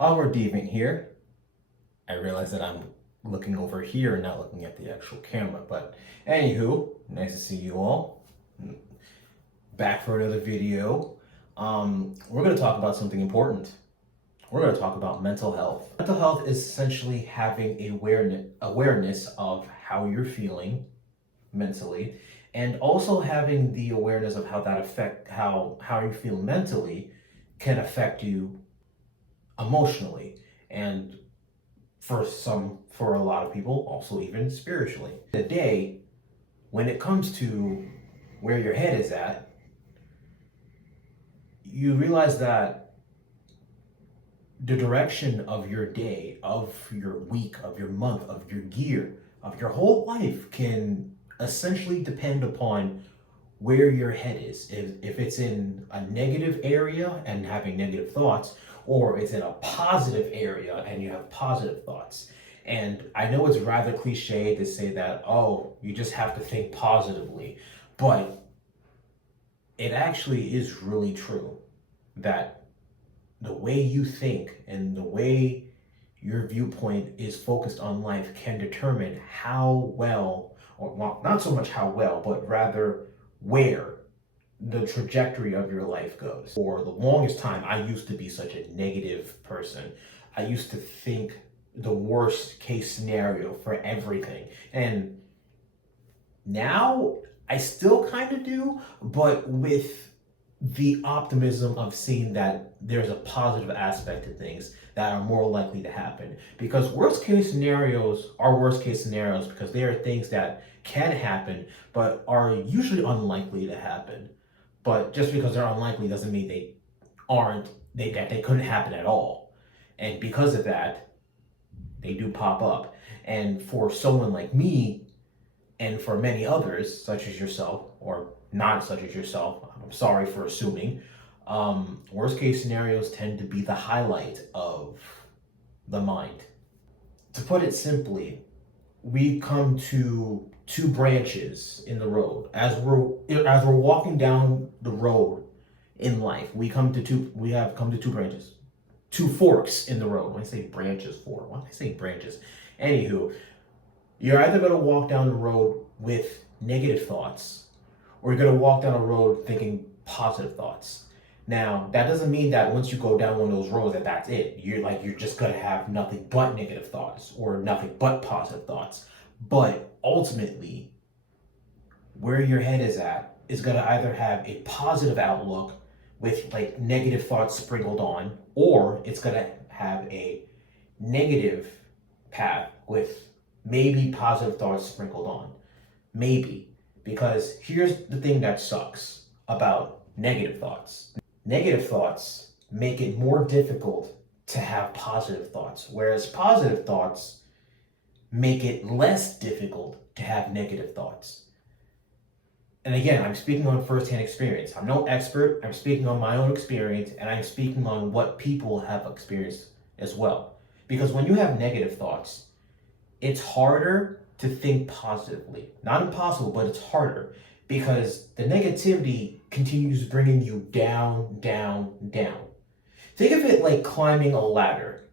Onward Deviant here. I realize that I'm looking over here and not looking at the actual camera, but anywho, nice to see you all. Back for another video. We're going to talk about something important. We're going to talk about mental health. Mental health is essentially having awareness of how you're feeling mentally, and also having the awareness of how that affect how you feel mentally can affect you emotionally, and for a lot of people, also even spiritually. Today, when it comes to where your head is at, you realize that the direction of your day, of your week, of your month, of your year, of your whole life can essentially depend upon where your head is. If it's in a negative area and having negative thoughts, or it's in a positive area and you have positive thoughts. And I know it's rather cliche to say that, oh, you just have to think positively, but it actually is really true that the way you think and the way your viewpoint is focused on life can determine how well, or well, not so much how well, but rather where the trajectory of your life goes. For the longest time, I used to be such a negative person. I used to think the worst case scenario for everything. And now I still kind of do, but with the optimism of seeing that there's a positive aspect to things that are more likely to happen. Because worst case scenarios are worst case scenarios because they are things that can happen but are usually unlikely to happen. But just because they're unlikely doesn't mean they couldn't happen at all. And because of that, they do pop up. And for someone like me, and for many others, such as yourself, or not such as yourself, I'm sorry for assuming, worst case scenarios tend to be the highlight of the mind. To put it simply, we come to two branches in the road. As we're walking down the road in life, we have come to two branches, two forks in the road. When I say branches, why do I say branches? Anywho, you're either going to walk down the road with negative thoughts, or you're going to walk down a road thinking positive thoughts. Now, that doesn't mean that once you go down one of those roads that's it. You're just going to have nothing but negative thoughts or nothing but positive thoughts. But ultimately, where your head is at is going to either have a positive outlook with like negative thoughts sprinkled on, or it's going to have a negative path with maybe positive thoughts sprinkled on. Maybe. Because here's the thing that sucks about negative thoughts. Negative thoughts make it more difficult to have positive thoughts, whereas positive thoughts make it less difficult to have negative thoughts. And again, I'm speaking on firsthand experience. I'm no expert. I'm speaking on my own experience, and I'm speaking on what people have experienced as well. Because when you have negative thoughts, it's harder to think positively. Not impossible, but it's harder because the negativity continues bringing you down, down, down. Think of it like climbing a ladder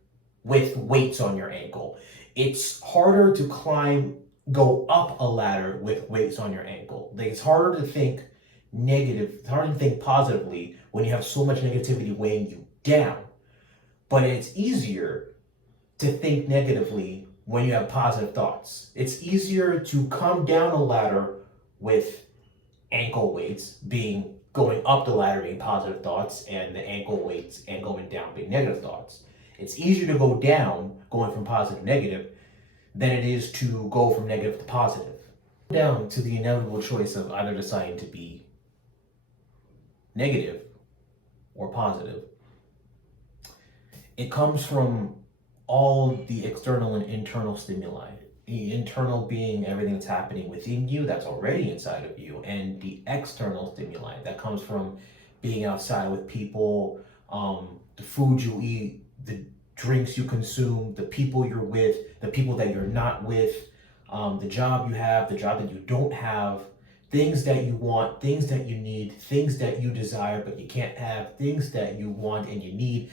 with weights on your ankle. It's harder to go up a ladder with weights on your ankle. Like, it's harder to think negative, it's harder to think positively when you have so much negativity weighing you down. But it's easier to think negatively when you have positive thoughts. It's easier to come down a ladder with ankle weights being going up the ladder being positive thoughts, and the ankle weights and going down being negative thoughts. It's easier to go down going from positive to negative than it is to go from negative to positive. Down to the inevitable choice of either deciding to be negative or positive. It comes from all the external and internal stimuli. The internal being everything that's happening within you that's already inside of you, and the external stimuli that comes from being outside with people, the food you eat, the drinks you consume, the people you're with, the people that you're not with, the job you have, the job that you don't have, things that you want, things that you need, things that you desire but you can't have, things that you want and you need.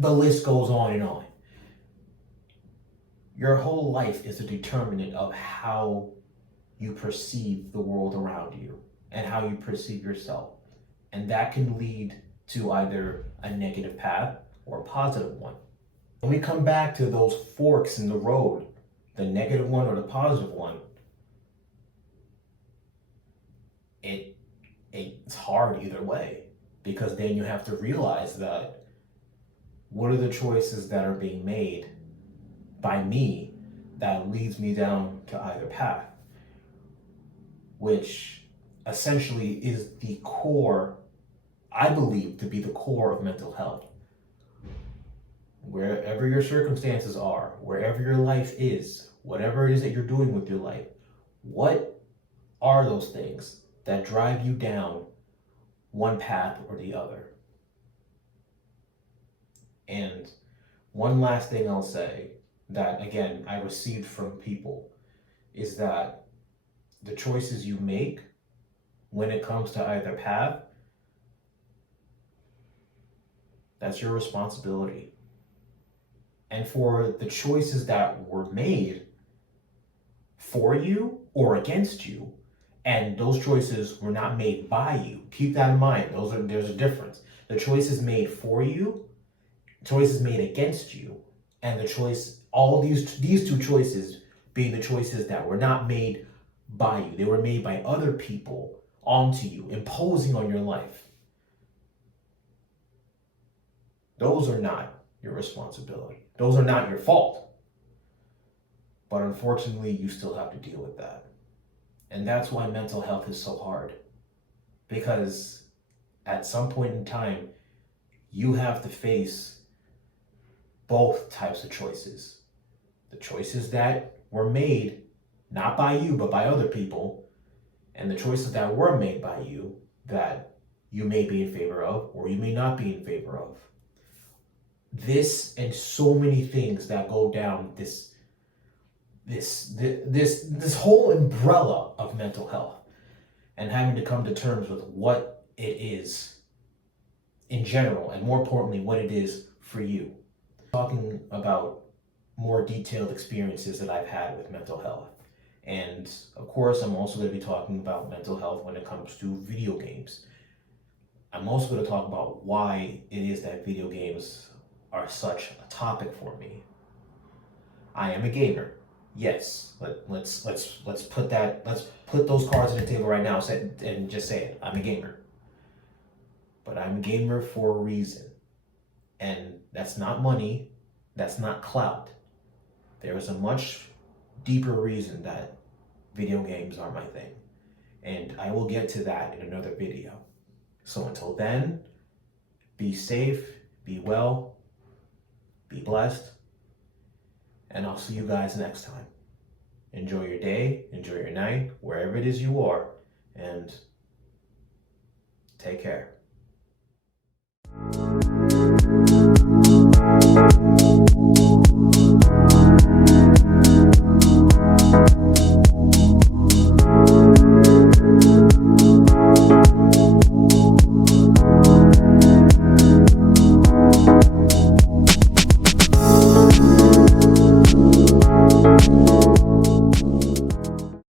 the list goes on and on. Your whole life is a determinant of how you perceive the world around you and how you perceive yourself. And that can lead to either a negative path or a positive one. When we come back to those forks in the road, the negative one or the positive one, it's hard either way, because then you have to realize that what are the choices that are being made by me that leads me down to either path, which essentially is the core, I believe to be the core of mental health. Wherever your circumstances are, wherever your life is, whatever it is that you're doing with your life, what are those things that drive you down one path or the other? And one last thing I'll say that, again, I received from people is that the choices you make when it comes to either path, that's your responsibility. And for the choices that were made for you or against you, and those choices were not made by you, keep that in mind. There's a difference. The choices made for you, choices made against you, and the choice, all of these two choices being the choices that were not made by you. They were made by other people onto you, imposing on your life. Those are not your responsibility. Those are not your fault. But unfortunately, you still have to deal with that. And that's why mental health is so hard. Because at some point in time, you have to face both types of choices. The choices that were made not by you, but by other people, and the choices that were made by you that you may be in favor of or you may not be in favor of. This and so many things that go down this whole umbrella of mental health, and having to come to terms with what it is in general, and more importantly, what it is for you. Talking about more detailed experiences that I've had with mental health. And of course, I'm also going to be talking about mental health when it comes to video games. I'm also going to talk about why it is that video games are such a topic for me. I am a gamer. Yes, let's put those cards on the table right now and just say it. I'm a gamer. But I'm a gamer for a reason. And that's not money, that's not clout. There is a much deeper reason that video games are my thing. And I will get to that in another video. So until then, be safe, be well, be blessed, and I'll see you guys next time. Enjoy your day, enjoy your night, wherever it is you are, and take care.